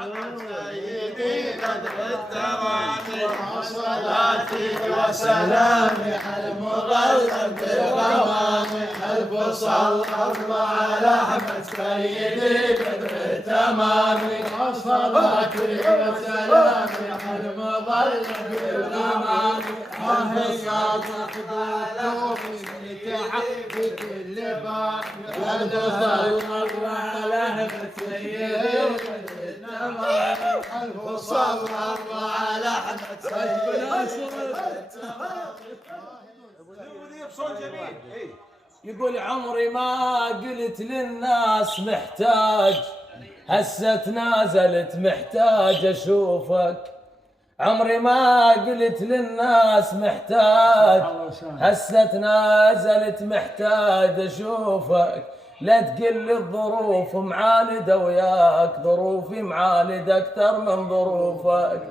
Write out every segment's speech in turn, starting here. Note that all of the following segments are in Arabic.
سيدي بدر التمام صلاتي وسلامي على المظلم بالغمام الف صلى الله على احمد سيدي بدر التمام صلاتي وسلامي على المظلم بالغمام الف صلى بكل باب الف صلى الله على احمد سيدي الف صلى الله على احمد يقول عمري ما قلت للناس محتاج هسه تنازلت محتاج اشوفك عمري ما قلت للناس محتاج هسه تنازلت محتاج اشوفك لا تقل الظروف معاندة وياك ظروفي معاندة أكثر من ظروفك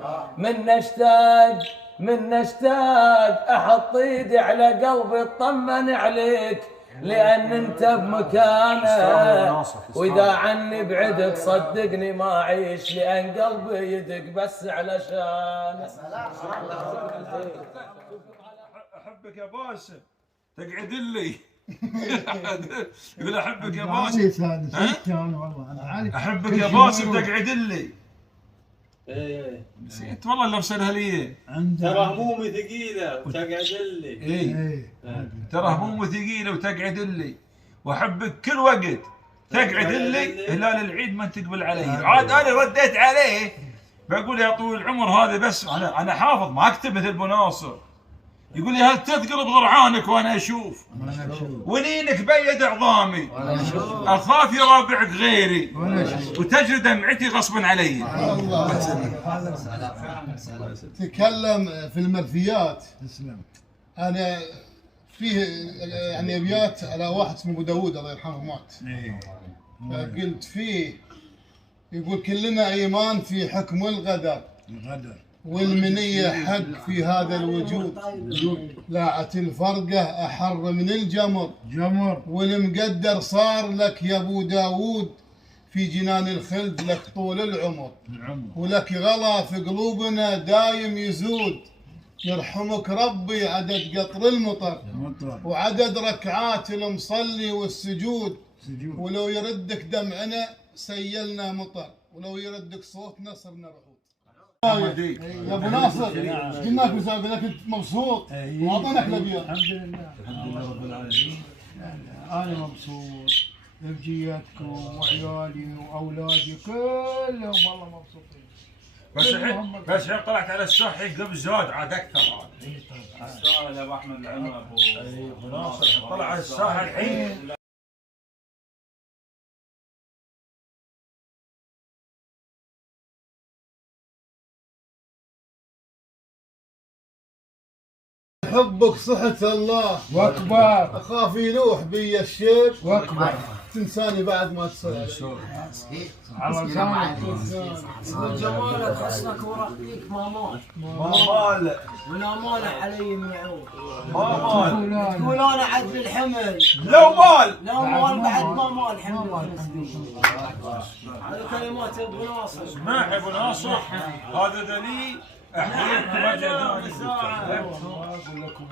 من نشتاق أحط إيدي على قلبي اطمن عليك لأن أنت بمكانك وإذا عني بعدك صدقني ما أعيش لأن قلبي يدق بس علشانك. أحبك يا باسم تقعد لي يقول احبك يا باسم احبك يا باسم تقعد لي نسيت والله اللي ارسلها لي ترى همومي ثقيله وتقعد لي ترى همومي ثقيله وتقعد لي واحبك كل وقت تقعد لي هلال العيد ما تقبل علي عاد انا رديت عليه بقول يا طويل العمر هذا بس انا حافظ ما اكتب مثل ابو ناصر يقول لي هل تثقل بضرعانك وانا اشوف ونينك بيد عظامي اخاف يرابعك غيري وتجري دمعتي غصبا علي. تكلم في المرثيات انا فيه يعني ابيات على واحد اسمه ابو داوود الله يرحمه مات فقلت فيه يقول كلنا ايمان في حكم الغدر والمنية حق في هذا الوجود لاعت الفرقة أحر من الجمر والمقدر صار لك يا أبو داود في جنان الخلد لك طول العمر ولك غلا في قلوبنا دايم يزود يرحمك ربي عدد قطر المطر وعدد ركعات المصلي والسجود ولو يردك دمعنا سيلنا مطر ولو يردك صوتنا صرنا رعود. يا ابو ناصر قلناك مسابقه كنت مبسوط واعطيناك الابيات. الحمد لله رب العالمين. انا مبسوط بجيتكم وعيالي واولادي كلهم والله مبسوطين. بس الحين طلعت على الساحه قبل زاد عاد اكثر السؤال يا ابو احمد العمر ابو ناصر طلع على الساحه الحين حبك صحة الله واكبر اخاف يلوح بي الشيب واكبر تنساني بعد ما تصير جمالك حسنك ورقيك ما مال ولا مال علي من يعود تقول انا عد الحمل لو مال بعد ما مال الحمد لله. هذه كلمات ابو ناصر. اسمع ابو ناصر هذا دليل احييك اقول لك وجودكم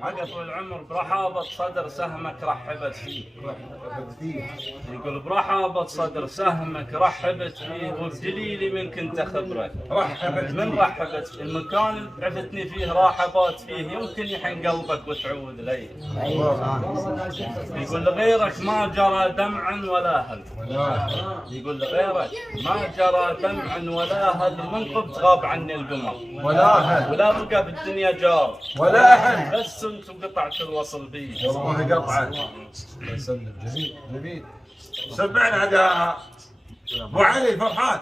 عقب طول العمر برحابة صدر سهمك رحبت فيه. يقول برحابة صدر سهمك رحبت فيه وبدليلي من كنت خبرك رحبت فيه المكان اللي عفتني فيه راحبات فيه يمكن يحن قلبك وتعود لي. يقول لغيرك ما جرى دمع ولا هل يقول لغيرك ما جرى دمع ولا هل منقب تغاب عني القمر ولا بقى بالدنيا جار ولا احد بس انتم قطعت الوصل بي. والله قطعه الله يسلم. جميل سمعنا هذا ابو علي فرحان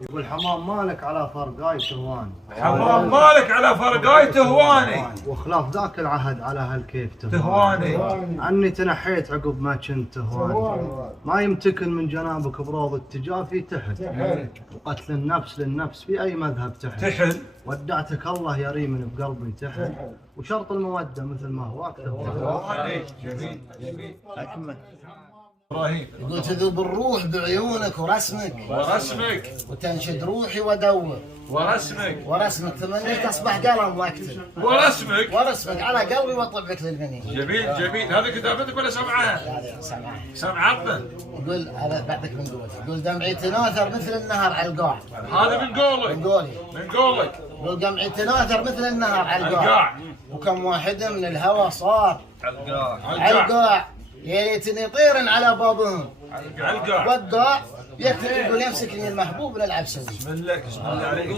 يقول حمام مالك على فرقاي تهواني. حمام مالك على فرقاي تهواني. وخلاف ذاك العهد على هالكيف تهواني. عني تنحيت عقب ما كنت تهواني. ما يمتكن من جنابك بروض التجافي تحل. وقتل النفس للنفس في اي مذهب تحل. ودعتك الله يريمن بقلبي تحل. وشرط المودة مثل ما هواك تهواني. جميل جميل. ابراهيم يقول تذوب الروح بعيونك ورسمك وتنشد روحي وادور ورسمك تمنيت اصبح قلم واكتب ورسمك على قلبي واطبعك للبنين. جميل جميل. هذه كتابتك ولا سمعها؟ سمعها. يقول هذا بعدك من قولك. يقول دمعي تناثر مثل النهر على القاع. هذا من قولك. يقول دمعي تناثر مثل النهر على القاع. وكم واحد من الهوى صار على القاع. يا ريتني طير على بابهم والقاع يكتب يقول يمسكني المحبوب للعب سوي. بسم الله عليك.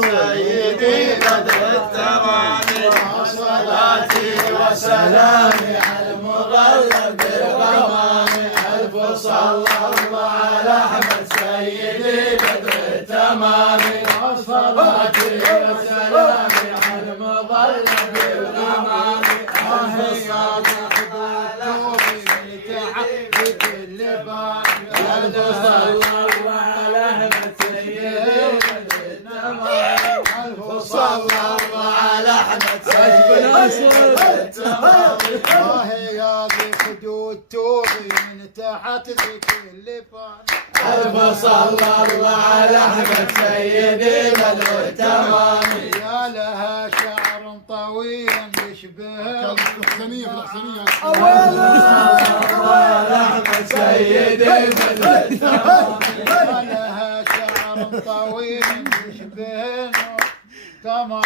سيدي بدر التمامي وصلاتي وسلامي على المغلب بالغمامي. ألف صلى الله على أحمد سيدي بدر التمامي وصلاتي وسلامي على المغلب بالغمامي. ألف صلى الله على أحمد سيدي يا ذي خدود توبي من تحت ذيك اللفان. ألف صلى الله على أحمد سيدي بدر التمامي. يا لها شعر طويل يشبه الحسنية في الحسنية. على أحمد سيدي بدر التمامي. يا لها شعر طويل يشبه تمام.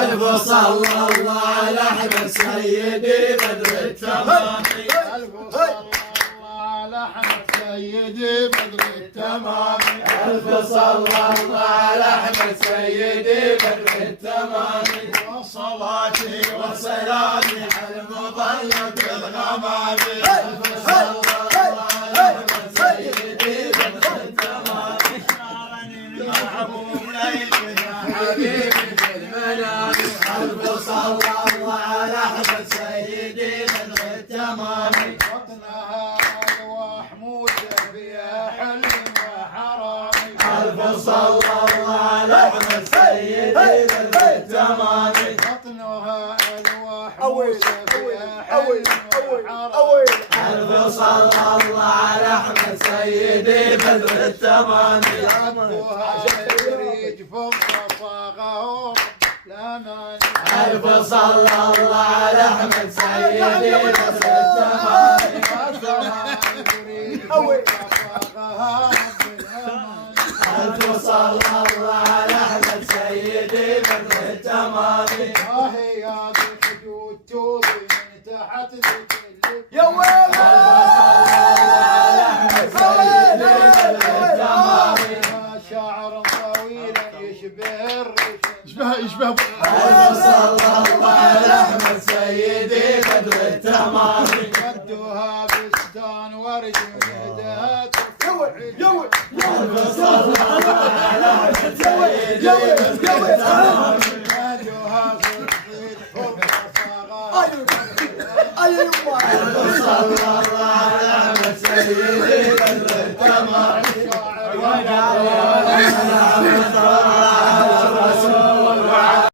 ألف صلى الله على أحمد سيدي بدر التمامي. ألف صلى الله على أحمد سيدي بدر التمامي. ألف صلى الله على أحمد سيدي بدر التمامي. وصلاتي وسلامي على المضيق بالغمامي. ألف صلى الله على أحمد سيدي بدر التمامي. محبوب ليلي يا حبيبي في المنام. ألف صلى الله على أحمد سيدي بدر التمامي. وطنها ألواح موسى فيها حلم وحرامي. ألف صلى الله على أحمد سيدي بدر التمامي. وطنها ألواح موسى فيها حلم وحرامي. ألف صلى الله على أحمد سيدي بدر التمامي. عبدها يريج فوق صاغه الأمان. ألف صلى الله على أحمد سيدي بدر التمامي. ألف صلى الله على أحمد سيدي بدر التمامي. يا ذي خدود توبي من تحت ذيك اللفان. يا ويلي. على أحمد سيدي بدر التمامي. شعر طويل يشبه الرشم. يشبه ألف صلى الله على أحمد سيدي بدر التمامي. ودها بستان ورد ونهدها ألف صلى الله على أحمد سيدي بدر التمامي. ودها في الصيد فوق صاغها. ألف صلى الله على أحمد سيدي بدر التمامي.